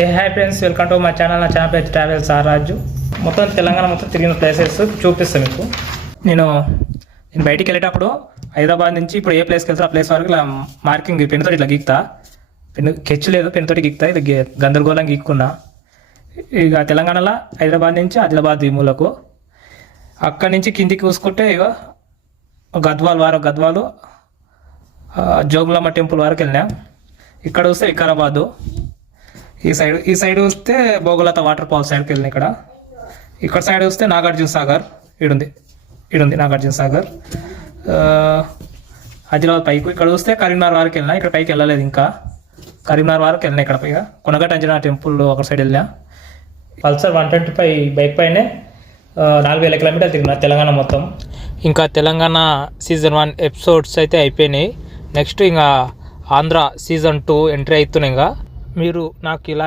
Hi friends, welcome to మా channel. నా channel పేరు ట్రావెల్స్ రాజు. మొత్తం తెలంగాణ మొత్తం తిరిగిన ప్లేసెస్ చూపిస్తాను మీకు. నేను బయటికి వెళ్ళేటప్పుడు హైదరాబాద్ నుంచి ఇప్పుడు ఏ ప్లేస్కి వెళ్తా ఆ ప్లేస్ వరకు ఇలా మార్కింగ్ పెన్నుతో ఇట్లా గీక్తా. కెచ్ లేదు, పెన్నుతోటి గీక్తా. ఇది గందరగోళం గీక్కున్నా. ఇక తెలంగాణలో హైదరాబాద్ నుంచి ఆదిలాబాద్ మూలకు, అక్కడి నుంచి కిందికి చూసుకుంటే ఇక గద్వాలు జోగులమ్మ టెంపుల్ వరకు వెళ్ళినా. ఇక్కడ వస్తే వికారాబాదు, ఈ సైడ్ వస్తే భోగులత వాటర్ ఫాల్ సైడ్కి వెళ్ళిన. ఇక్కడ సైడ్ వస్తే నాగార్జున సాగర్, ఈడుంది నాగార్జున సాగర్. ఆదిలాబాద్ పైకి ఇక్కడ చూస్తే కరీంనగర్ వరకు వెళ్ళినా. ఇక్కడ పైకి వెళ్ళలేదు, ఇంకా కరీంనగర్ వరకు వెళ్ళినా. ఇక్కడ పైగా కొనగట్ట అంజనా టెంపుల్ ఒక సైడ్ వెళ్ళినా. పల్సర్ 125 బైక్ పైనే 4000 కిలోమీటర్లు తిరిగిన తెలంగాణ మొత్తం. ఇంకా తెలంగాణ సీజన్ 1 ఎపిసోడ్స్ అయితే అయిపోయినాయి. నెక్స్ట్ ఇంకా ఆంధ్ర సీజన్ 2 ఎంట్రీ అవుతున్నాయి. ఇంకా మీరు నాకు ఇలా